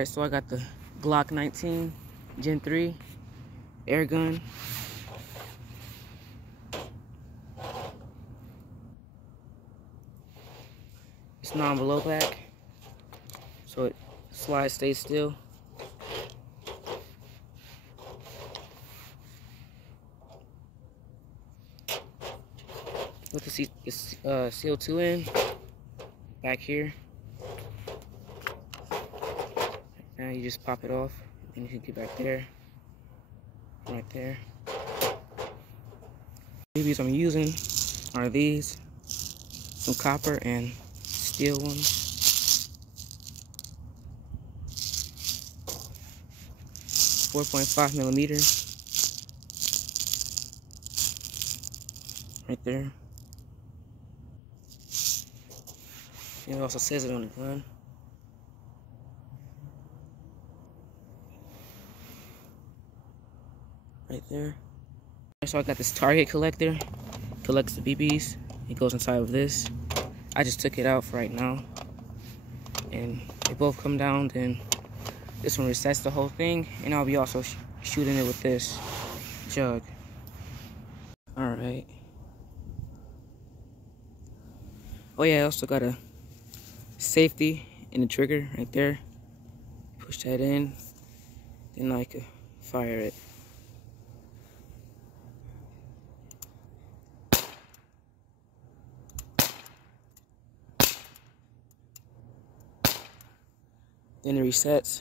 Alright, so I got the Glock 19 Gen 3 air gun. It's non-below back, so it slides, stays still. With the CO2 in back here. Now you just pop it off, and you can get back there, right there. BBs I'm using are these, some copper and steel ones. 4.5 millimeters, right there. It also says it on the gun. Right there. So I got this target collector. Collects the BBs. It goes inside of this. I just took it out for right now. And they both come down. Then this one resets the whole thing. And I'll be also shooting it with this jug. Alright. Oh yeah, I also got a safety in the trigger right there. Push that in. Then I could fire it. Then it resets.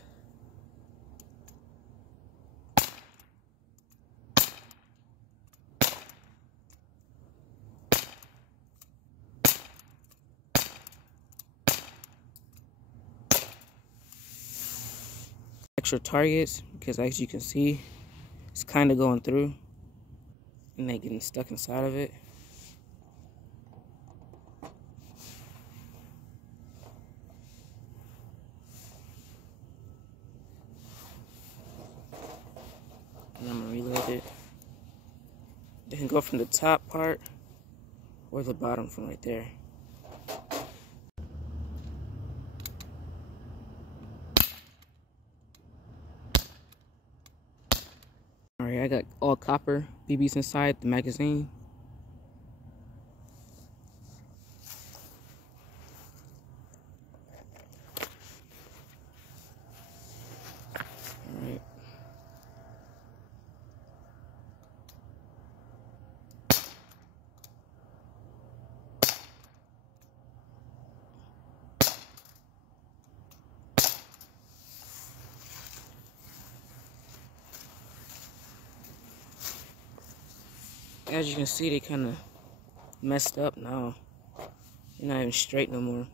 Extra targets, because as you can see, it's kind of going through and they getting stuck inside of it. And I'm gonna reload it. They can go from the top part or the bottom from right there. Alright, I got all copper BBs inside the magazine. Alright. As you can see, they kind of messed up now. They're not even straight no more.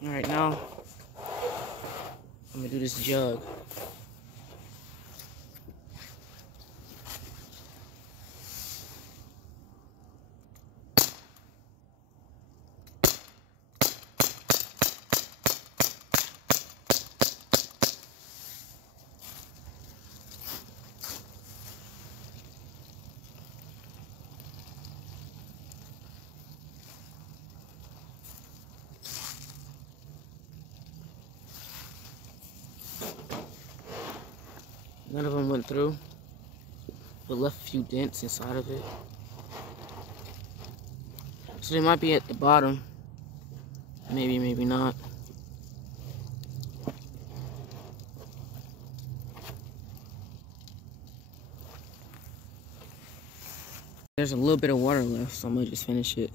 Alright, now I'm gonna do this jug. None of them went through, but left a few dents inside of it. So they might be at the bottom. Maybe, maybe not. There's a little bit of water left, so I'm gonna just finish it.